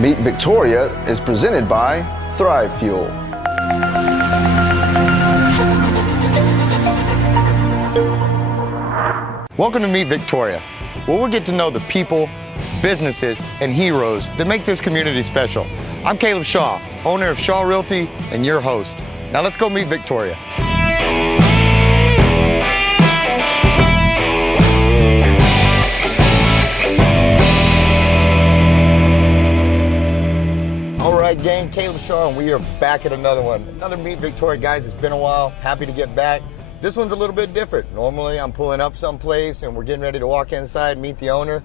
Meet Victoria is presented by Thrive Fuel. Welcome to Meet Victoria, where we'll get to know the people, businesses, and heroes that make this community special. I'm Caleb Shaw, owner of Shaw Realty and your host. Now let's go meet Victoria. All right, gang, Caleb Shaw, and we are back at another one. Another Meet Victoria, guys. It's been a while. Happy to get back. This one's a little bit different. Normally, I'm pulling up someplace and we're getting ready to walk inside and meet the owner.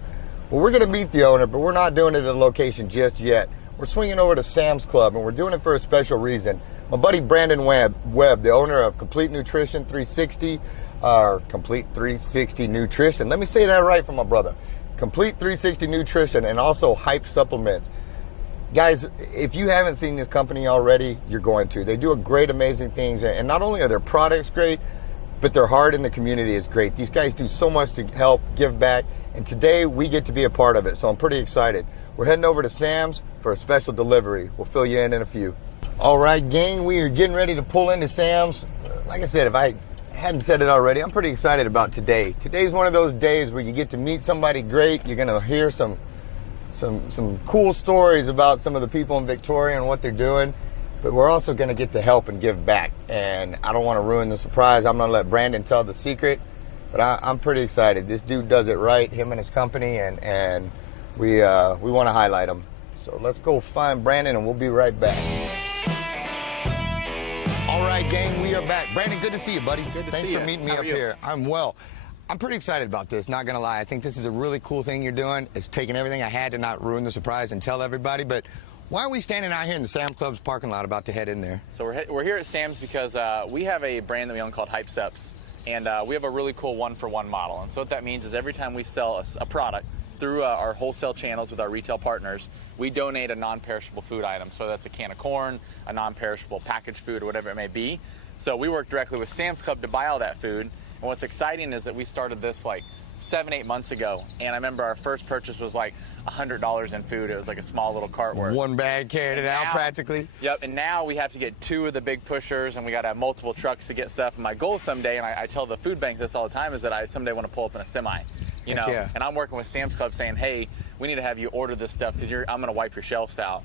Well, we're gonna meet the owner, but we're not doing it at a location just yet. We're swinging over to Sam's Club, and we're doing it for a special reason. My buddy Brandon Webb, the owner of Complete Nutrition 360, or Complete 360 Nutrition. Let me say that right for my brother. Complete 360 Nutrition, and also Hype Supplements. Guys, if you haven't seen this company already, you're going to. They do a great, amazing things, and not only are their products great, but their heart in the community is great. These guys do so much to help, give back, and today we get to be a part of it, so I'm pretty excited. We're heading over to Sam's for a special delivery. We'll fill you in a few. All right, gang, we are getting ready to pull into Sam's. Like I said, if I hadn't said it already, I'm pretty excited about today. Today's one of those days where you get to meet somebody great. You're gonna hear some cool stories about some of the people in Victoria and what they're doing, but we're also going to get to help and give back. And I don't want to ruin the surprise. I'm going to let Brandon tell the secret, but I'm pretty excited. This dude does it right, him and his company, and we want to highlight him. So let's go find Brandon, and we'll be right back. All right, gang, we are back. Brandon, good to see you, buddy. Good to see you. Thanks for meeting me up here. I'm well. I'm pretty excited about this, not gonna lie. I think this is a really cool thing you're doing. It's taking everything I had to not ruin the surprise and tell everybody, but why are we standing out here in the Sam's Club's parking lot about to head in there? So we're here at Sam's because we have a brand that we own called SUPPS, and we have a really cool one-for-one model. And so what that means is every time we sell a product through our wholesale channels with our retail partners, we donate a non-perishable food item. So that's a can of corn, a non-perishable packaged food, or whatever it may be. So we work directly with Sam's Club to buy all that food. And what's exciting is that we started this like 7-8 months ago, and I remember our first purchase was like $100 in food. It was like a small little cart worth. One bag carried it out practically. Yep, and now we have to get 2 of the big pushers, and we got to have multiple trucks to get stuff. And my goal someday, and I tell the food bank this all the time, is that I someday want to pull up in a semi. You know, yeah. And I'm working with Sam's Club saying, hey, we need to have you order this stuff because I'm going to wipe your shelves out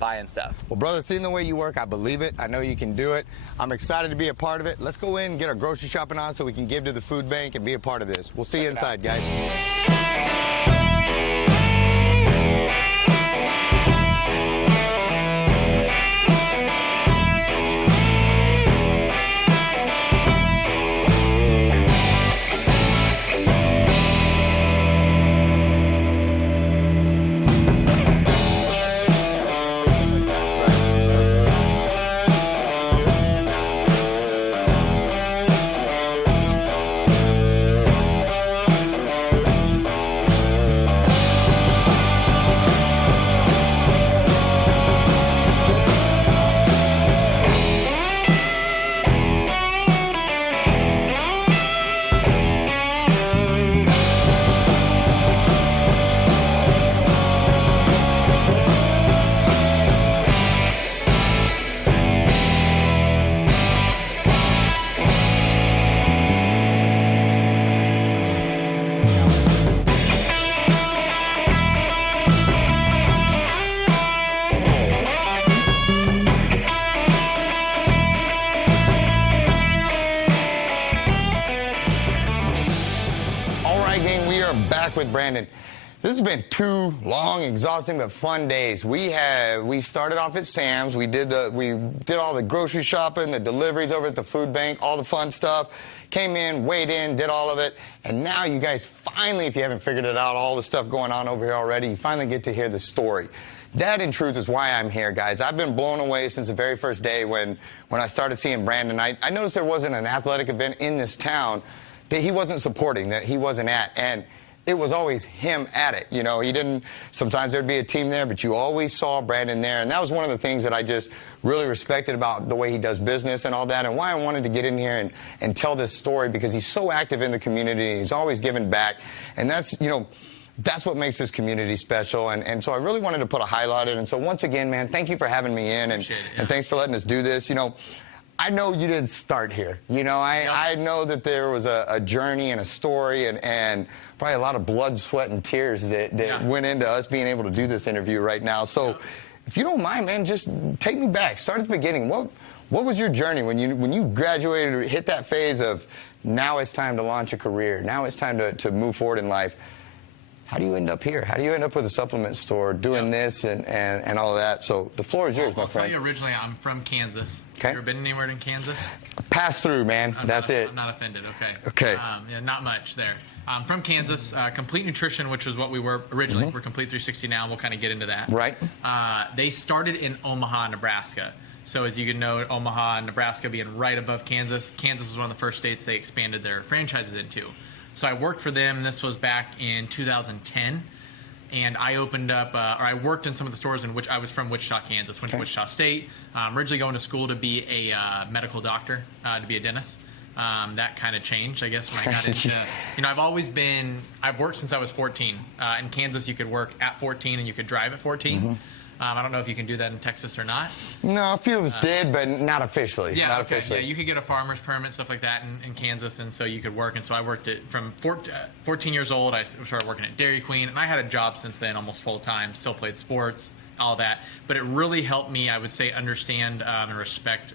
buying stuff. Well, brother, seeing the way you work, I believe it. I know you can do it. I'm excited to be a part of it. Let's go in and get our grocery shopping on so we can give to the food bank and be a part of this. We'll see you inside, guys. With Brandon. This has been 2 long, exhausting, but fun days. We started off at Sam's. We did all the grocery shopping, the deliveries over at the food bank, all the fun stuff. Came in, weighed in, did all of it. And now you guys finally, if you haven't figured it out, all the stuff going on over here already, you finally get to hear the story. That, in truth, is why I'm here, guys. I've been blown away since the very first day when I started seeing Brandon. I noticed there wasn't an athletic event in this town that he wasn't supporting, that he wasn't at. And it was always him at it. You know, he didn't, sometimes there'd be a team there, but you always saw Brandon there. And that was one of the things that I just really respected about the way he does business and all that, and why I wanted to get in here and tell this story, because he's so active in the community and he's always giving back. And that's, you know, that's what makes this community special. And so I really wanted to put a highlight in it. And so once again, man, thank you for having me in, and thanks for letting us do this. You know, I know you didn't start here. You know, I know that there was a journey and a story and probably a lot of blood, sweat, and tears that went into us being able to do this interview right now. So if you don't mind, man, just take me back. Start at the beginning. What was your journey when you graduated or hit that phase of now it's time to launch a career, now it's time to move forward in life? How do you end up here? How do you end up with a supplement store doing this and all of that? So the floor is yours, my friend. I'll tell you, originally, I'm from Kansas. Okay. You ever been anywhere in Kansas? Pass through, man. That's it. I'm not offended. Okay. Okay. Yeah, not much there. I'm from Kansas. Complete Nutrition, which was what we were originally. We're Complete 360 now, and we'll kind of get into that. Right. They started in Omaha, Nebraska. So as you can know, Omaha, Nebraska being right above Kansas. Kansas was one of the first states they expanded their franchises into. So I worked for them. This was back in 2010. And I opened up, or I worked in some of the stores in which I was from Wichita, Kansas. Went to Wichita State. Originally going to school to be a medical doctor, to be a dentist. That kind of changed, I guess, when I got into, you know, I've worked since I was 14. In Kansas, you could work at 14 and you could drive at 14. I don't know if you can do that in Texas or not. No, a few of us did, but not officially. Yeah, not okay. officially. Yeah, you could get a farmer's permit, stuff like that in Kansas, and so you could work. And so I worked from 14 years old. I started working at Dairy Queen, and I had a job since then, almost full time. Still played sports, all that. But it really helped me, I would say, understand and respect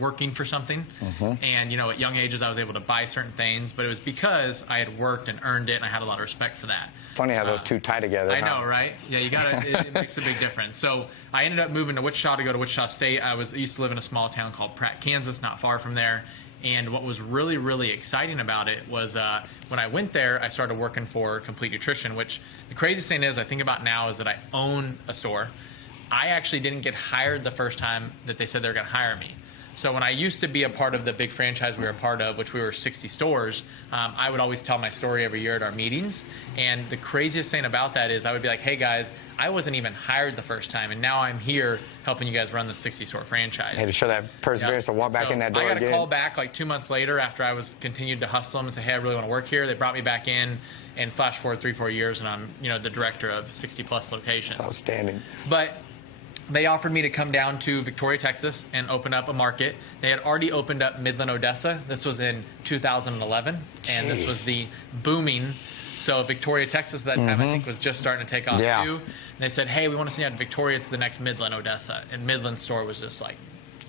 working for something. And, you know, at young ages, I was able to buy certain things, but it was because I had worked and earned it, and I had a lot of respect for that. Funny how those two tie together. I know, right? Yeah, you gotta. It makes a big difference. So I ended up moving to Wichita to go to Wichita State. I used to live in a small town called Pratt, Kansas, not far from there. And what was really, really exciting about it was when I went there, I started working for Complete Nutrition, which the craziest thing is I think about now is that I own a store. I actually didn't get hired the first time that they said they were going to hire me. So when I used to be a part of the big franchise we were a part of, which we were 60 stores, I would always tell my story every year at our meetings. And the craziest thing about that is I would be like, hey guys, I wasn't even hired the first time, and now I'm here helping you guys run the 60-store franchise. Hey, to show that perseverance to walk back in that door again. I got a call again. back like 2 months later after I was continued to hustle them and say, hey, I really want to work here. They brought me back in, and flash forward 3-4 years, and I'm the director of 60+ locations. That's outstanding. But they offered me to come down to Victoria, Texas, and open up a market. They had already opened up Midland, Odessa. This was in 2011, and this was the booming. So Victoria, Texas, at that time, I think, was just starting to take off too. And they said, hey, we want to send you out to Victoria. It's the next Midland, Odessa. And Midland store was just like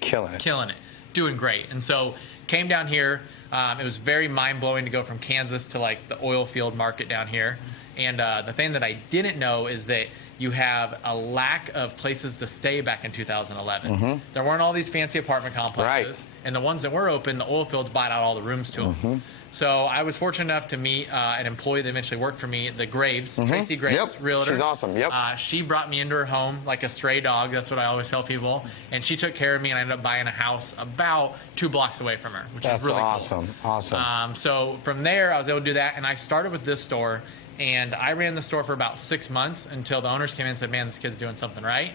killing it, doing great. And so came down here. It was very mind-blowing to go from Kansas to like the oil field market down here. And the thing that I didn't know is that you have a lack of places to stay back in 2011. There weren't all these fancy apartment complexes. And the ones that were open, the oil fields bought out all the rooms to them. So I was fortunate enough to meet an employee that eventually worked for me, the Graves, Tracy Graves, realtor. She's awesome. She brought me into her home like a stray dog. That's what I always tell people. And she took care of me, and I ended up buying a house about 2 blocks away from her, which is really awesome. cool. Awesome. So from there, I was able to do that, and I started with this store. And I ran the store for about 6 months until the owners came in and said, man, this kid's doing something right.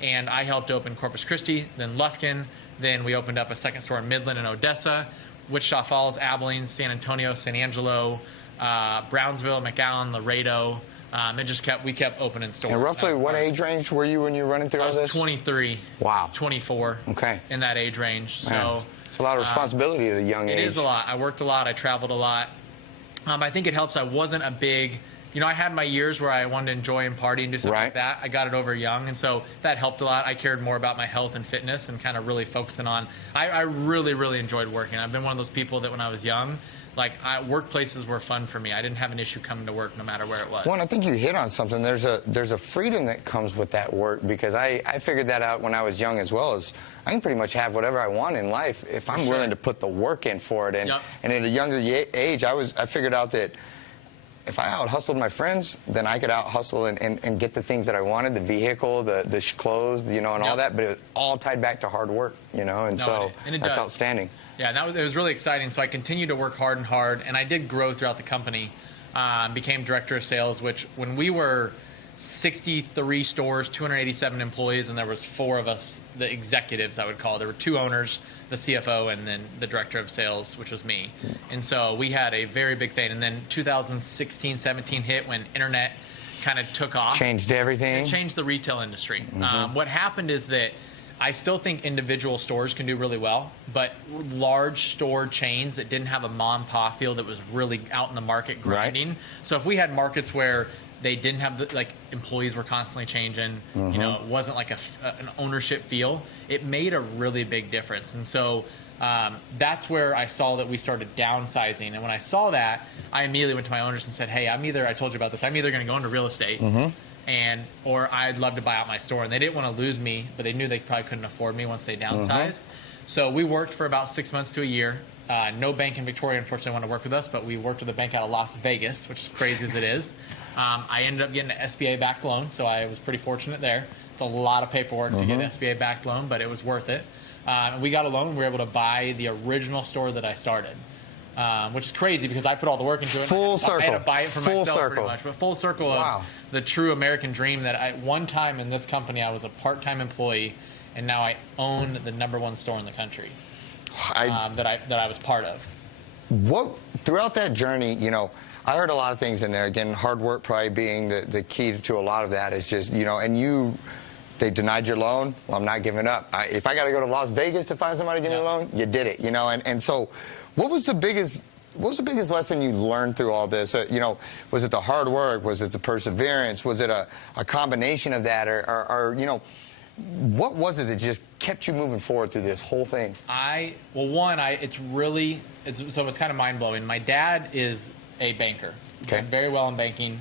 And I helped open Corpus Christi, then Lufkin. Then we opened up a second store in Midland and Odessa, Wichita Falls, Abilene, San Antonio, San Angelo, Brownsville, McAllen, Laredo. We kept opening stores. And roughly what age range were you when you were running through all this? I was 23. Wow. 24. Okay. In that age range. Man, so it's a lot of responsibility at a young age. It is a lot. I worked a lot. I traveled a lot. I think it helps. I wasn't a big, I had my years where I wanted to enjoy and party and do something like that. I got it over young, and so that helped a lot. I cared more about my health and fitness and kind of really focusing on, I really, really enjoyed working. I've been one of those people that when I was young, workplaces were fun for me. I didn't have an issue coming to work no matter where it was. Well, and I think you hit on something. There's a freedom that comes with that work, because I figured that out when I was young as well. As I can pretty much have whatever I want in life if I'm willing to put the work in for it. And and at a younger age, I figured out that if I out-hustled my friends, then I could out-hustle and get the things that I wanted, the vehicle, the clothes, and all that. But it was all tied back to hard work, and that's outstanding. Yeah, it was really exciting. So I continued to work hard, and I did grow throughout the company. Became director of sales, which when we were 63 stores, 287 employees, and there was 4 of us, the executives I would call. There were 2 owners, the CFO, and then the director of sales, which was me. And so we had a very big thing. And then 2016, 17 hit when internet kind of took off. Changed everything. It changed the retail industry. What happened is that I still think individual stores can do really well, but large store chains that didn't have a mom and pop feel that was really out in the market grinding. Right. So if we had markets where they didn't have the, like, employees were constantly changing, you know, it wasn't like an ownership feel, it made a really big difference. And so that's where I saw that we started downsizing. And when I saw that, I immediately went to my owners and said, hey, I told you about this, I'm either going to go into real estate or I'd love to buy out my store. And they didn't want to lose me, but they knew they probably couldn't afford me once they downsized. So we worked for about 6 months to a year. No bank in Victoria, unfortunately, wanted to work with us, but we worked with a bank out of Las Vegas, which is crazy as it is. I ended up getting an SBA-backed loan, so I was pretty fortunate there. It's a lot of paperwork to get an SBA-backed loan, but it was worth it. We got a loan. We were able to buy the original store that I started, which is crazy because I put all the work into it. Full circle. I had to buy it for Full myself circle. pretty much, but full circle of the true American dream that at one time in this company I was a part-time employee, and now I own the #1 store in the country that I was part of. What throughout that journey, you know, I heard a lot of things in there. Again, hard work probably being the key to a lot of that. Is just, you know, and they denied your loan. Well, I'm not giving up. If I got to go to Las Vegas to find somebody to give me a loan, you did it, you know. And so, what was the biggest lesson you learned through all this? You know, was it the hard work? Was it the perseverance? Was it a combination of that, or you know, what was it that just kept you moving forward through this whole thing? It's kind of mind blowing. My dad is a banker. Okay. He's very well in banking.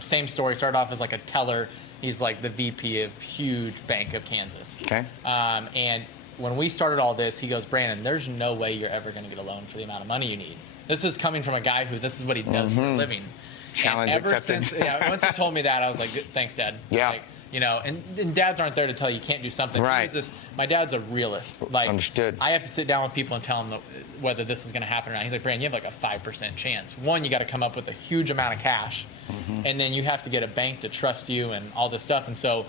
Same story. Started off as like a teller. He's like the VP of huge bank of Kansas. Okay. And when we started all this, he goes, Brandon, there's no way you're ever going to get a loan for the amount of money you need. This is coming from a guy who this is what he does for a living. Challenge and ever accepted. Since, once he told me that, I was like, thanks, Dad. Yeah. Like, you know, and dads aren't there to tell you can't do something. Right. My dad's a realist. Like, understood. I have to sit down with people and tell them whether this is going to happen or not. He's like, Brandon, you have like a 5% chance. One, you got to come up with a huge amount of cash, and then you have to get a bank to trust you and all this stuff. And so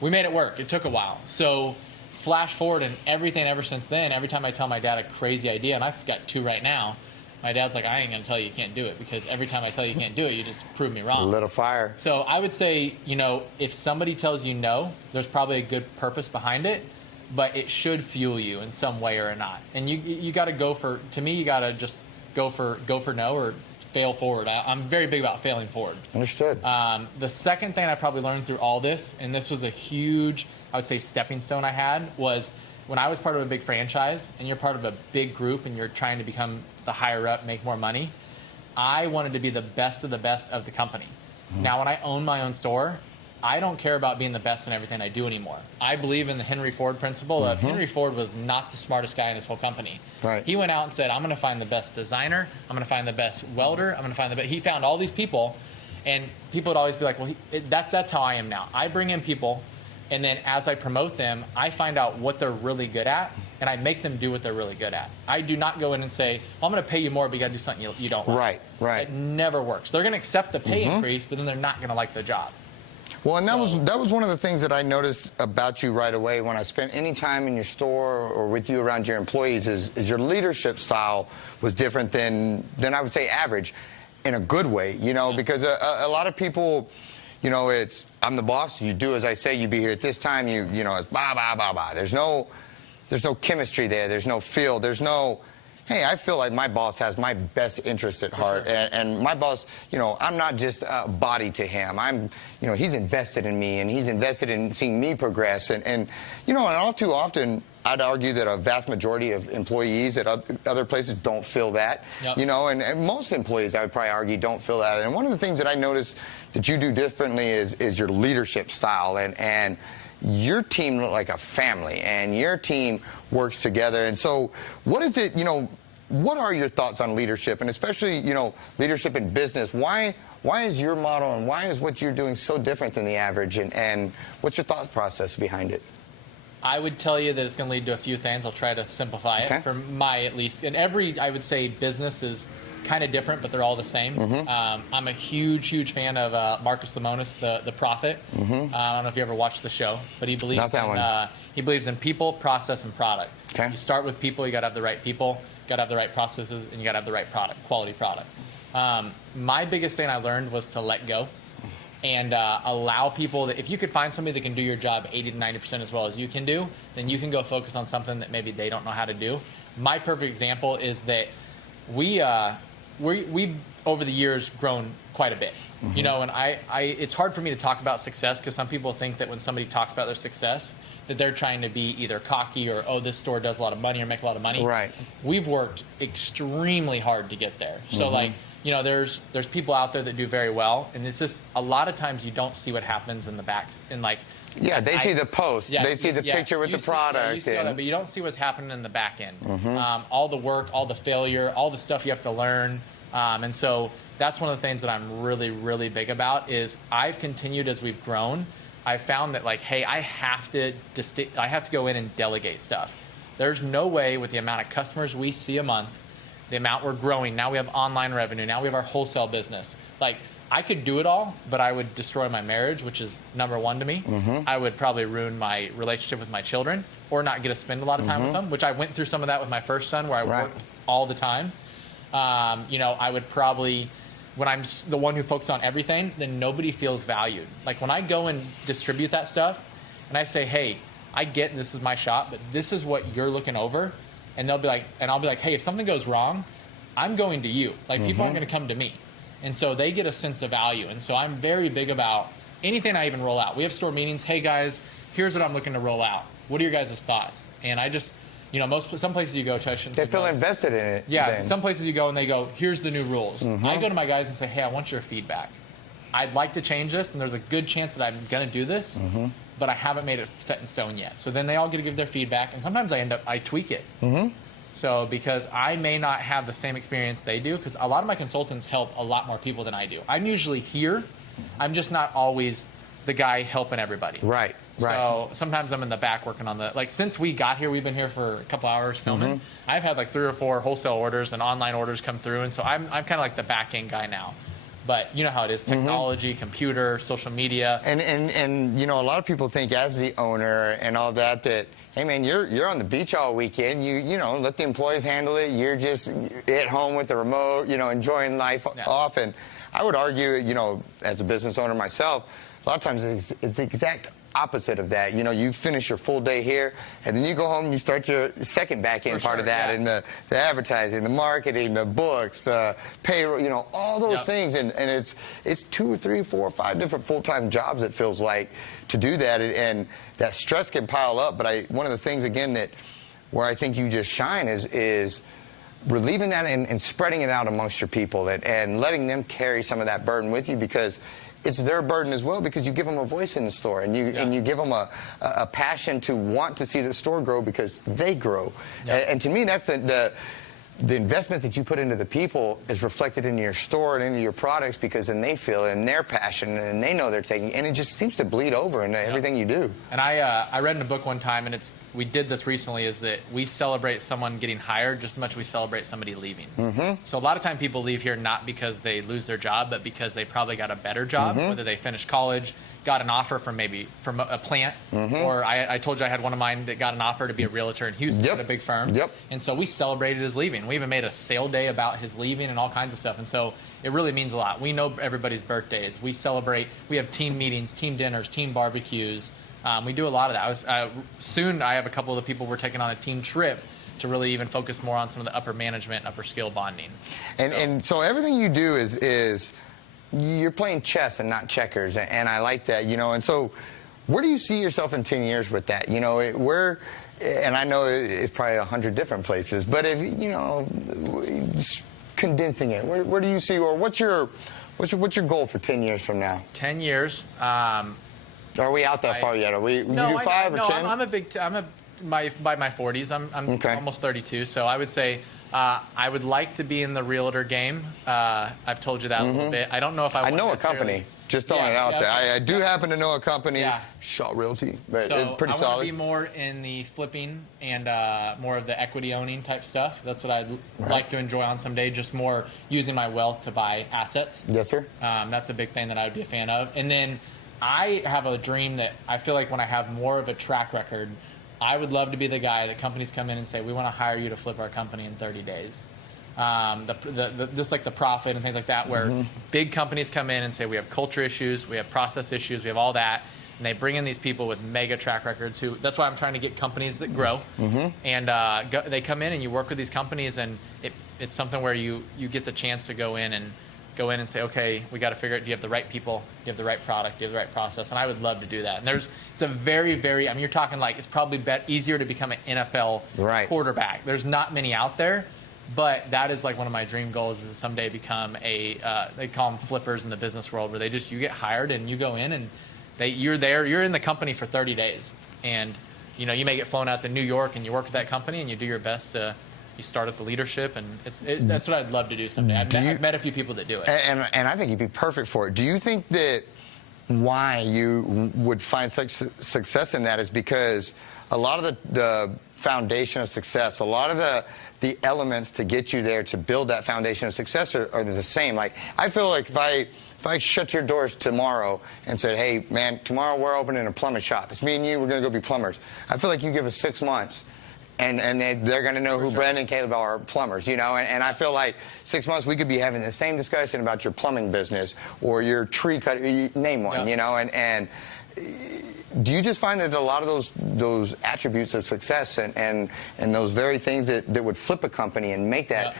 we made it work. It took a while. So flash forward and everything ever since then, every time I tell my dad a crazy idea, and I've got 2 right now, my dad's like, I ain't going to tell you can't do it, because every time I tell you can't do it, you just prove me wrong. A little fire. So I would say, you know, if somebody tells you no, there's probably a good purpose behind it, but it should fuel you in some way or not. And you got to go for, to me, you got to just go for no or fail forward. I'm very big about failing forward. Understood. The second thing I probably learned through all this, and this was a huge, I would say, stepping stone I had, was when I was part of a big franchise and you're part of a big group and you're trying to become the higher up, make more money, I wanted to be the best of the company. Now, when I own my own store, I don't care about being the best in everything I do anymore. I believe in the Henry Ford principle of Henry Ford was not the smartest guy in his whole company. Right. He went out and said, I'm going to find the best designer, I'm going to find the best welder, I'm going to find the best. He found all these people, and people would always be like, well, that's how I am now. I bring in people, and then as I promote them, I find out what they're really good at, and I make them do what they're really good at. I do not go in and say, well, I'm going to pay you more, but you got to do something you don't like. Right. It never works. They're going to accept the pay increase, but then they're not going to like the job. Well, and that was one of the things that I noticed about you right away when I spent any time in your store or with you around your employees is your leadership style was different than I would say average, in a good way, you know, because a lot of people, you know, it's I'm the boss, you do as I say, you be here at this time, you know, it's blah, blah, blah, blah. There's no chemistry there. There's no feel. There's no, hey, I feel like my boss has my best interest at heart. And my boss, you know, I'm not just a body to him. You know, he's invested in me, and he's invested in seeing me progress. And you know, and all too often, I'd argue that a vast majority of employees at other places don't feel that. Yep. You know, and most employees, I would probably argue, don't feel that. And one of the things that I noticed that you do differently is your leadership style. And your team look like a family, and your team works together. And so what is it, you know, what are your thoughts on leadership, and especially, you know, leadership in business? Why is your model and why is what you're doing so different than the average, and what's your thought process behind it? I would tell you that it's going to lead to a few things. I'll try to simplify it for my, at least. And every, I would say, business is kind of different, but they're all the same. I'm a huge fan of Marcus Lemonis, the Prophet. I don't know if you ever watched the show, but he believes he believes in people, process, and product. You start with people. You got to have the right people, got to have the right processes, and you got to have the right product, quality product. My biggest thing I learned was to let go. and allow people that if you could find somebody that can do your job 80 to 90% as well as you can do, then you can go focus on something that maybe they don't know how to do. My perfect example is that we've over the years grown quite a bit. You know, and it's hard for me to talk about success because some people think that when somebody talks about their success, that they're trying to be either cocky or, oh, this store does a lot of money or make a lot of money. Right. We've worked extremely hard to get there. So like, you know, there's people out there that do very well, and it's just a lot of times you don't see what happens in the back, in like. Yeah, they see the post. Yeah, they see the picture with the product. You see all that, but you don't see what's happening in the back end. All the work, all the failure, all the stuff you have to learn. And so that's one of the things that I'm really, really big about is I've continued as we've grown. I found that like, hey, I have to go in and delegate stuff. There's no way with the amount of customers we see a month, the amount we're growing. Now we have online revenue. Now we have our wholesale business. Like I could do it all, but I would destroy my marriage, which is number one to me. I would probably ruin my relationship with my children or not get to spend a lot of time with them, which I went through some of that with my first son where I worked all the time. You know, I would probably, when I'm the one who focuses on everything, then nobody feels valued. Like when I go and distribute that stuff and I say, hey, I get this is my shop, but this is what you're looking over. And they'll be like, and I'll be like, hey, if something goes wrong, I'm going to you. Like people aren't going to come to me. And so they get a sense of value. And so I'm very big about anything I even roll out. We have store meetings. Hey guys, here's what I'm looking to roll out. What are your guys' thoughts? And I just, you know, some places you go, they feel invested in it. Yeah, then. Some places you go and they go, here's the new rules. I go to my guys and say, hey, I want your feedback. I'd like to change this, and there's a good chance that I'm going to do this, but I haven't made it set in stone yet. So then they all get to give their feedback, and sometimes I tweak it. So because I may not have the same experience they do, because a lot of my consultants help a lot more people than I do. I'm usually here. I'm just not always the guy helping everybody. Right. So sometimes I'm in the back working on like since we got here, we've been here for a couple hours filming. I've had like 3 or 4 wholesale orders and online orders come through, and so I'm kind of like the back end guy now. But you know how it is, technology, computer, social media. And you know, a lot of people think as the owner and all that, hey man, you're on the beach all weekend. You know, let the employees handle it. You're just at home with the remote, you know, enjoying life off. And I would argue, you know, as a business owner myself, a lot of times it's the exact opposite of that. You know, you finish your full day here, and then you go home and you start your second back end part of that, and the advertising, the marketing, the books, the payroll, you know, all those things. And it's 2, 3, 4, 5 different full-time jobs, it feels like, to do that. And that stress can pile up. But one of the things, again, where I think you just shine is relieving that and spreading it out amongst your people and letting them carry some of that burden with you, because it's their burden as well, because you give them a voice in the store, and you give them a passion to want to see the store grow because they grow. And to me, that's the investment that you put into the people is reflected into your store and into your products, because then they feel it and they're passionate and they know they're taking, and it just seems to bleed over into everything you do. And I read in a book one time, and we did this recently, is that we celebrate someone getting hired just as much as we celebrate somebody leaving. So a lot of time people leave here not because they lose their job, but because they probably got a better job, whether they finished college, got an offer from a plant, or I told you I had one of mine that got an offer to be a realtor in Houston at a big firm. And so we celebrated his leaving. We even made a sale day about his leaving and all kinds of stuff. And so it really means a lot. We know everybody's birthdays. We celebrate. We have team meetings, team dinners, team barbecues. We do a lot of that. Soon I have a couple of the people we're taking on a team trip to really even focus more on some of the upper management, upper skill bonding. And so everything you do is you're playing chess and not checkers, and I like that, you know. And so where do you see yourself in 10 years with that? You know, and I know it's probably 100 different places, but if, you know, condensing it, where do you see, or what's your goal for 10 years from now? 10 years. Are we out that far yet? Are we? No, you do 5 or 10? By my 40s. I'm almost 32, so I would say I would like to be in the realtor game. I've told you that a little bit. I don't know if I know a company. Just throwing it out there. I do happen to know a company, Shaw Realty, but so it's pretty solid. I want to be more in the flipping and more of the equity owning type stuff. That's what I'd like to enjoy on some day, just more using my wealth to buy assets. Yes, sir. That's a big thing that I would be a fan of. And then I have a dream that I feel like when I have more of a track record, I would love to be the guy that companies come in and say, we want to hire you to flip our company in 30 days. just like the profit and things like that, where big companies come in and say we have culture issues, we have process issues, we have all that, and they bring in these people with mega track records. That's why I'm trying to get companies that grow, and they come in and you work with these companies, and it's something where you get the chance to go in and say, okay, we got to figure out, do you have the right people, do you have the right product, do you have the right process? And I would love to do that. And it's a very, very, I mean, you're talking like it's probably easier to become an NFL quarterback. There's not many out there, but that is like one of my dream goals is to someday become they call them flippers in the business world, where you get hired and you go in and you're in the company for 30 days. And, you may get flown out to New York and you work with that company and you do your best to, you start at the leadership, and that's what I'd love to do someday. I've met a few people that do it. And I think you'd be perfect for it. Do you think that why you would find such success in that is because a lot of the foundation of success, a lot of the elements to get you there to build that foundation of success are the same? Like, I feel like if I shut your doors tomorrow and said, hey, man, tomorrow we're opening a plumbing shop. It's me and you, we're going to go be plumbers. I feel like you give us 6 months. And they're going to know who Brandon and Caleb are, plumbers, and I feel like 6 months we could be having the same discussion about your plumbing business or your tree cut, name one, and do you just find that a lot of those attributes of success and those very things that would flip a company and make that,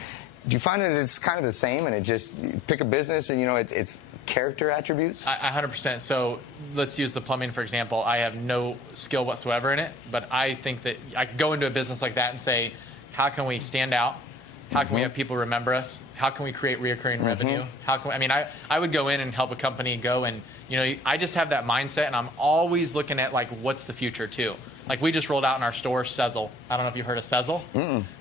do you find that it's kind of the same and it just, you pick a business and, it's character attributes? 100%. So let's use the plumbing, for example. I have no skill whatsoever in it, but I think that I could go into a business like that and say, how can we stand out? How can we have people remember us? How can we create reoccurring revenue? I would go in and help a company go and, I just have that mindset, and I'm always looking at, like, what's the future, too. Like, we just rolled out in our store Sezzle. I don't know if you've heard of Sezzle.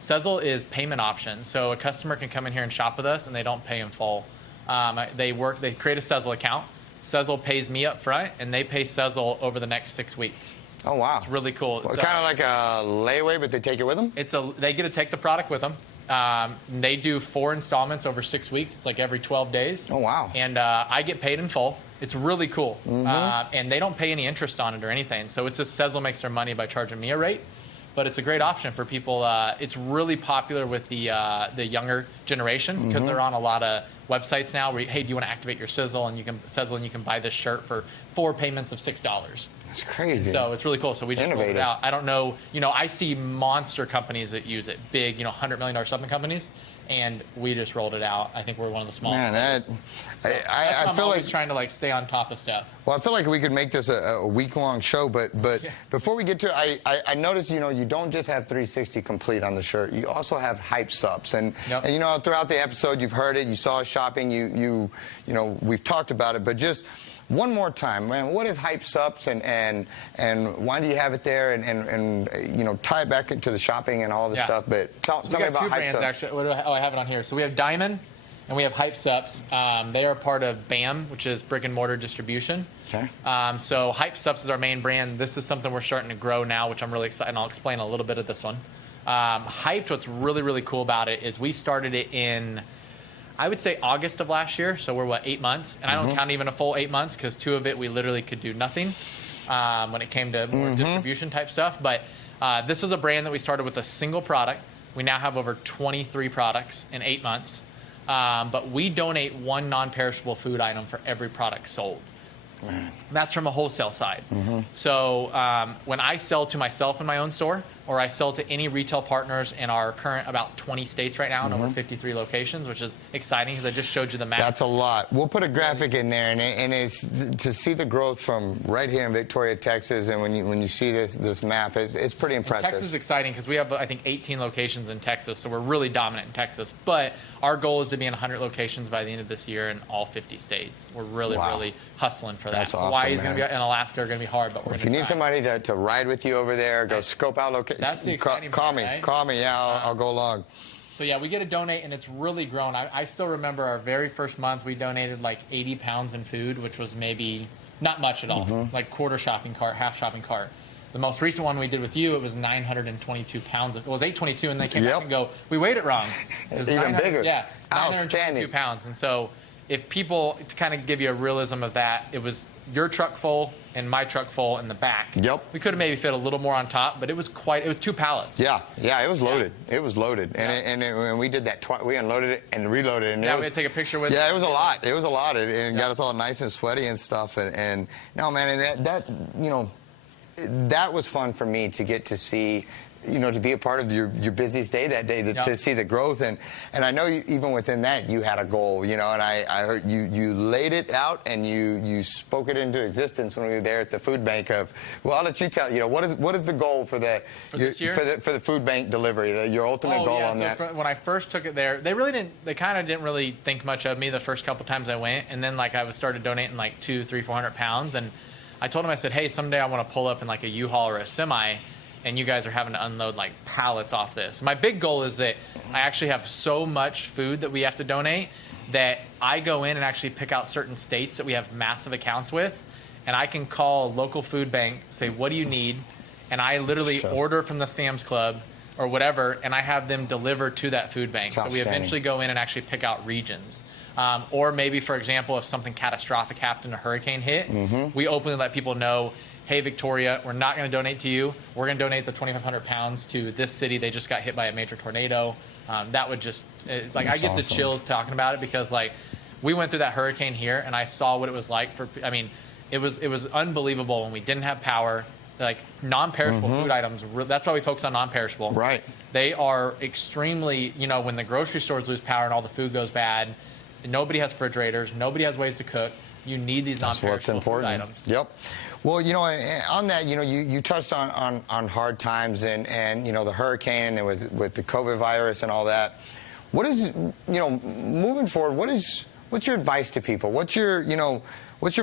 Sezzle is payment options. So a customer can come in here and shop with us, and they don't pay in full. They create a Sezzle account. Sezzle pays me up front, and they pay Sezzle over the next 6 weeks. Oh, wow. It's really cool. Well, kind of like a layaway, but they take it with them? They get to take the product with them. They do 4 installments over 6 weeks. It's like every 12 days. Oh, wow. And I get paid in full. It's really cool. And they don't pay any interest on it or anything. So it's just Sezzle makes their money by charging me a rate. But it's a great option for people. It's really popular with the younger generation because they're on a lot of websites now where, hey, do you want to activate your Sezzle and you can buy this shirt for 4 payments of $6. That's crazy. So it's really cool. So we just rolled it out. I don't know. I see monster companies that use it, big, $100 million supplement companies, and we just rolled it out. I think we're one of the smallest. Man, I feel like trying to stay on top of stuff. Well, I feel like we could make this a week-long show, but before we get to it, I noticed, you don't just have 360 complete on the shirt. You also have HYPD, and throughout the episode, you've heard it, you saw us shopping, we've talked about it, but just one more time, man, what is HYPD and why do you have it there and tie it back into the shopping and all this stuff, but tell me about HYPD. Actually. I have it on here. So we have Diamond and we have HYPD. They are part of BAM, which is brick and mortar distribution. Okay. So HYPD is our main brand. This is something we're starting to grow now, which I'm really excited, and I'll explain a little bit of this one. HYPD, what's really, really cool about it is we started it in, I would say, August of last year. So we're, 8 months? And I don't count even a full 8 months because 2 of it we literally could do nothing when it came to more distribution type stuff. But this is a brand that we started with a single product. We now have over 23 products in 8 months. But we donate 1 non-perishable food item for every product sold. That's from a wholesale side. So when I sell to myself in my own store, or I sell to any retail partners in our current about 20 states right now and over 53 locations, which is exciting because I just showed you the map. That's a lot. We'll put a graphic in there, and it's to see the growth from right here in Victoria, Texas, and when you see this map, it's pretty impressive. And Texas is exciting because we have, I think, 18 locations in Texas, so we're really dominant in Texas. But our goal is to be in 100 locations by the end of this year in all 50 states. We're really, really hustling for that. That's awesome, Hawaii is going to be, and Alaska are going to be hard, but we're going to If you need somebody to ride with you over there, go scope out locations. That's the exciting part, right? Call me. Yeah, I'll go along. So yeah, we get to donate, and it's really grown. I still remember our very first month, we donated like 80 pounds in food, which was maybe not much at all, like quarter shopping cart, half shopping cart. The most recent one we did with you, it was 922 pounds. It was 822, and they came back and go, we weighed it wrong. It was even bigger. Yeah, 922 outstanding pounds. And so if people, to kind of give you a realism of that, it was your truck full and my truck full in the back. Yep. We could have maybe fit a little more on top, but it was 2 pallets. Yeah, it was loaded. Yeah. It was loaded, and we did that. We unloaded it and reloaded it. And we had to take a picture with. Yeah, it was a lot. It was a lot, and got us all nice and sweaty and stuff. And no, man, and that that was fun for me to get to see. To be a part of your busiest day that day, to see the growth. And I know even within that, you had a goal, and I heard you laid it out and you spoke it into existence when we were there at the food bank well, I'll let you tell, what is the goal for this year? For the food bank delivery, your ultimate goal on that? When I first took it there, they kind of didn't really think much of me the first couple times I went. And then I started donating 200, 300, 400 pounds. And I told them, I said, hey, someday I want to pull up in a U-Haul or a semi, and you guys are having to unload pallets off this. My big goal is that I actually have so much food that we have to donate that I go in and actually pick out certain states that we have massive accounts with, and I can call a local food bank, say, what do you need? And I literally order from the Sam's Club or whatever, and I have them deliver to that food bank. So we eventually go in and actually pick out regions. Or maybe, for example, if something catastrophic happened, a hurricane hit, we openly let people know, hey, Victoria, we're not going to donate to you. We're going to donate the 2,500 pounds to this city. They just got hit by a major tornado. That would just, it's I get the chills talking about it because, we went through that hurricane here, and I saw what it was like it was unbelievable when we didn't have power. Non-perishable food items, that's why we focus on non-perishable. Right. They are extremely, when the grocery stores lose power and all the food goes bad, nobody has refrigerators, nobody has ways to cook. You need these non-perishable food items. Yep. Well, on that, you touched on hard times and the hurricane and with the COVID virus and all that. What is, moving forward, what's your advice to people? What's your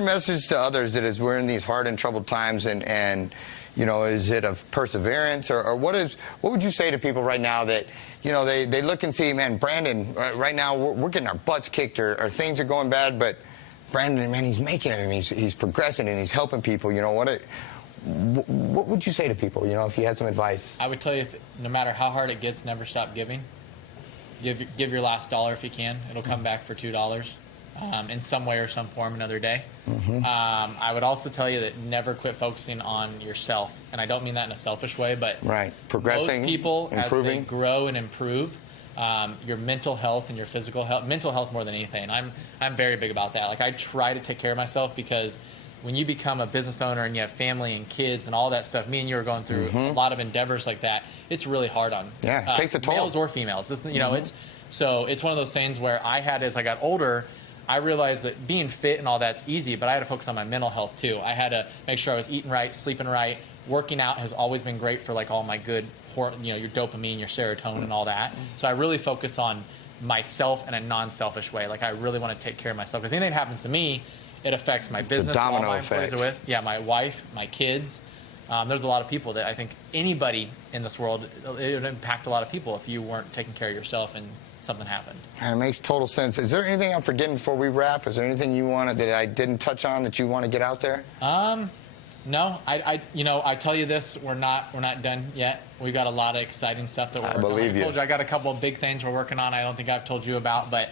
message to others that we're in these hard and troubled times and is it of perseverance or what would you say to people right now that, they look and see, man, Brandon, right now we're getting our butts kicked or things are going bad, but Brandon, man, he's making it and he's progressing and he's helping people. What would you say to people, if you had some advice? I would tell you, no matter how hard it gets, never stop giving. Give your last dollar if you can. It'll come back for $2 in some way or some form another day. I would also tell you that never quit focusing on yourself. And I don't mean that in a selfish way, but progressing, most people, improving. as they grow and improve, your mental health and your physical health, mental health more than anything. I'm very big about that. I try to take care of myself because when you become a business owner and you have family and kids and all that stuff, me and you are going through a lot of endeavors like that. It's really hard on it takes a toll. Males or females. It's one of those things where as I got older, I realized that being fit and all that's easy, but I had to focus on my mental health too. I had to make sure I was eating right, sleeping right. Working out has always been great for all my good, your dopamine, your serotonin, and all that. So I really focus on myself in a non-selfish way. I really want to take care of myself because anything that happens to me, it affects my business. It's a domino all my effect. Employees are with. Yeah, my wife, my kids. There's a lot of people that I think anybody in this world, it would impact a lot of people if you weren't taking care of yourself and something happened. And it makes total sense. Is there anything I'm forgetting before we wrap? Is there anything you wanted that I didn't touch on that you want to get out there? No, I tell you this, we're not done yet. We've got a lot of exciting stuff that we're working on. I told you I got a couple of big things we're working on. I don't think I've told you about, but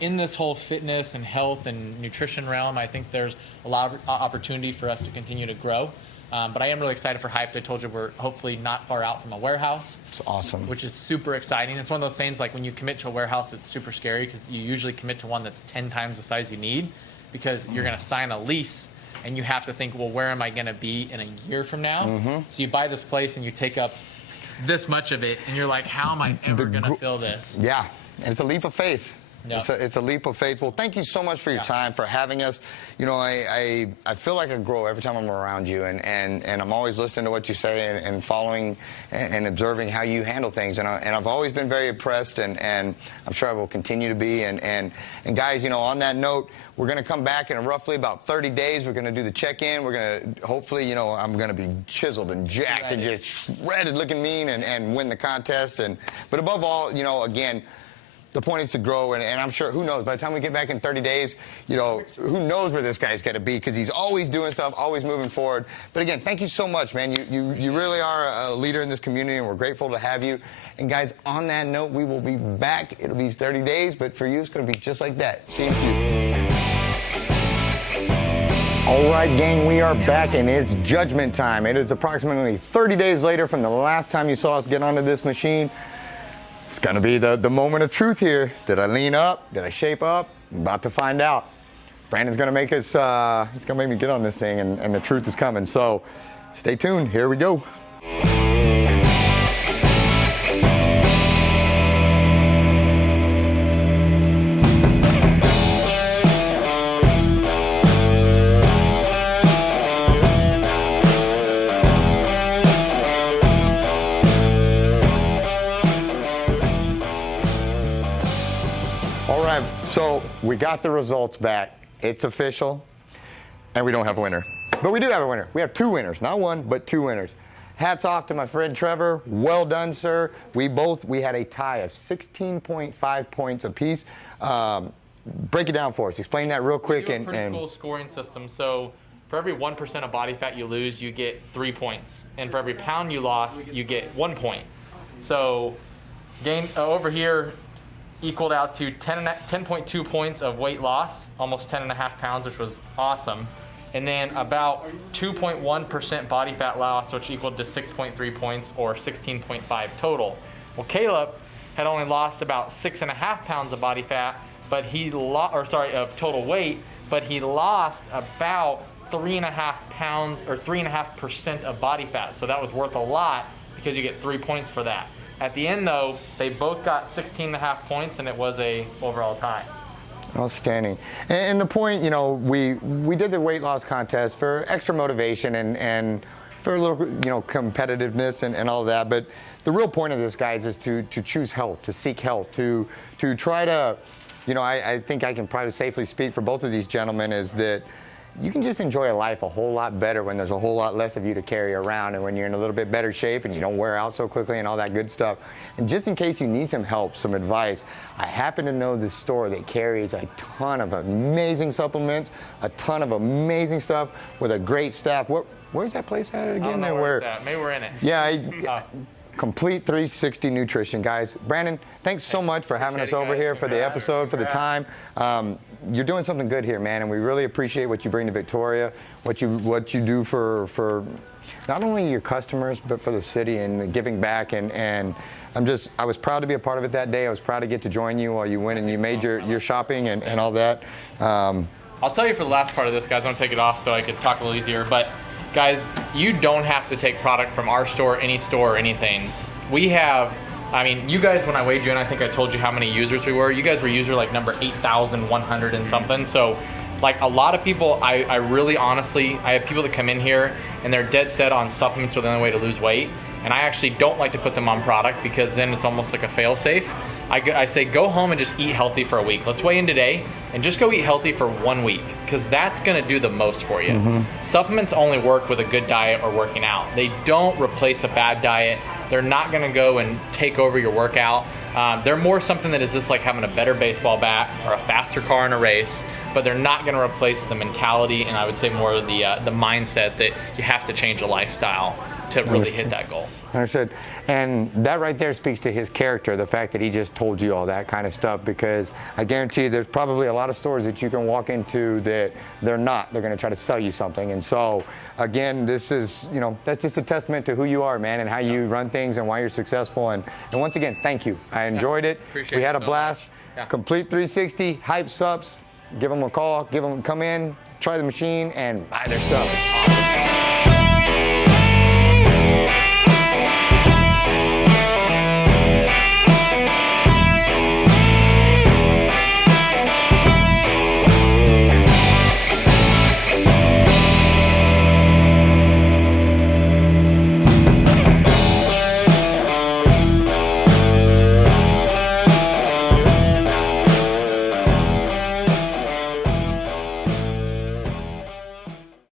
in this whole fitness and health and nutrition realm, I think there's a lot of opportunity for us to continue to grow. But I am really excited for HYPD. I told you we're hopefully not far out from a warehouse. It's awesome. Which is super exciting. It's one of those things when you commit to a warehouse, it's super scary because you usually commit to one that's 10 times the size you need because you're going to sign a lease and you have to think, well, where am I going to be in a year from now? So you buy this place and you take up this much of it and you're like, how am I ever going to fill this? Yeah, and it's a leap of faith. Yep. It's a leap of faith. Well, thank you so much for your time, for having us. I feel like I grow every time I'm around you, and I'm always listening to what you say and following and observing how you handle things. And I've always been very impressed, and I'm sure I will continue to be. And guys, on that note, we're going to come back in roughly about 30 days. We're going to do the check-in. We're going to, hopefully, I'm going to be chiseled and jacked and just shredded, looking mean, and win the contest. But above all, again, the point is to grow, and I'm sure, who knows, by the time we get back in 30 days, who knows where this guy's going to be, because he's always doing stuff, always moving forward. But again, thank you so much, man. You really are a leader in this community, and we're grateful to have you. And guys, on that note, we will be back. It'll be 30 days, but for you, it's going to be just like that. See you in a few. All right, gang, we are back and it's judgment time. It is approximately 30 days later from the last time you saw us get onto this machine. It's gonna be the moment of truth here. Did I lean up? Did I shape up? I'm about to find out. Brandon's gonna make us, he's gonna make me get on this thing and the truth is coming. So stay tuned, here we go. All right, so we got the results back. It's official, and we don't have a winner. But we do have a winner. We have two winners, not one, but two winners. Hats off to my friend Trevor. Well done, sir. We had a tie of 16.5 points apiece. Break it down for us. Explain that real quick. We do a pretty cool scoring system. So for every 1% of body fat you lose, you get 3 points. And for every pound you lost, you get 1 point. So over here, equaled out to 10.2 points of weight loss, almost 10.5 pounds, which was awesome. And then about 2.1% body fat loss, which equaled to 6.3 points or 16.5 total. Well, Caleb had only lost about 6.5 pounds of body fat, but of total weight, but he lost about 3.5 pounds or 3.5% of body fat. So that was worth a lot because you get 3 points for that. At the end, though, they both got 16.5 points, and it was a overall tie. Outstanding. And the point, we did the weight loss contest for extra motivation and for a little, competitiveness and all of that. But the real point of this, guys, is to choose health, to seek health, to try to, I think I can probably safely speak for both of these gentlemen, is that you can just enjoy a life a whole lot better when there's a whole lot less of you to carry around and when you're in a little bit better shape and you don't wear out so quickly and all that good stuff. And just in case you need some help, some advice, I happen to know this store that carries a ton of amazing supplements, a ton of amazing stuff with a great staff. Where's that place at again? I don't know where it's at. Maybe we're in it. Yeah. Complete 360 nutrition, guys. Brandon, thanks so much for having us over here for the episode, for the time. You're doing something good here, man, and we really appreciate what you bring to Victoria, what you do for not only your customers but for the city and the giving back. And I was proud to be a part of it that day. I was proud to get to join you while you went and you made your shopping and all that. I'll tell you for the last part of this, guys. I'm gonna take it off so I could talk a little easier. But guys, you don't have to take product from our store, any store, or anything. We have, you guys, when I weighed you in, I think I told you how many users we were. You guys were user like number 8,100 and something. So like a lot of people, I really honestly, I have people that come in here and they're dead set on supplements are the only way to lose weight. And I actually don't like to put them on product because then it's almost like a fail safe. I say go home and just eat healthy for a week. Let's weigh in today and just go eat healthy for 1 week because that's gonna do the most for you. Mm-hmm. Supplements only work with a good diet or working out. They don't replace a bad diet. They're not gonna go and take over your workout. They're more something that is just like having a better baseball bat or a faster car in a race, but they're not gonna replace the mentality and I would say more of the mindset that you have to change a lifestyle to really hit that goal. Understood. And that right there speaks to his character, the fact that he just told you all that kind of stuff, because I guarantee you there's probably a lot of stores that you can walk into that they're not. They're going to try to sell you something. And so, again, this is, that's just a testament to who you are, man, and how you run things and why you're successful. And once again, thank you. I enjoyed it. We had a blast. Complete 360, Hype SUPPS. Give them a call. Come in, try the machine, and buy their stuff. It's awesome.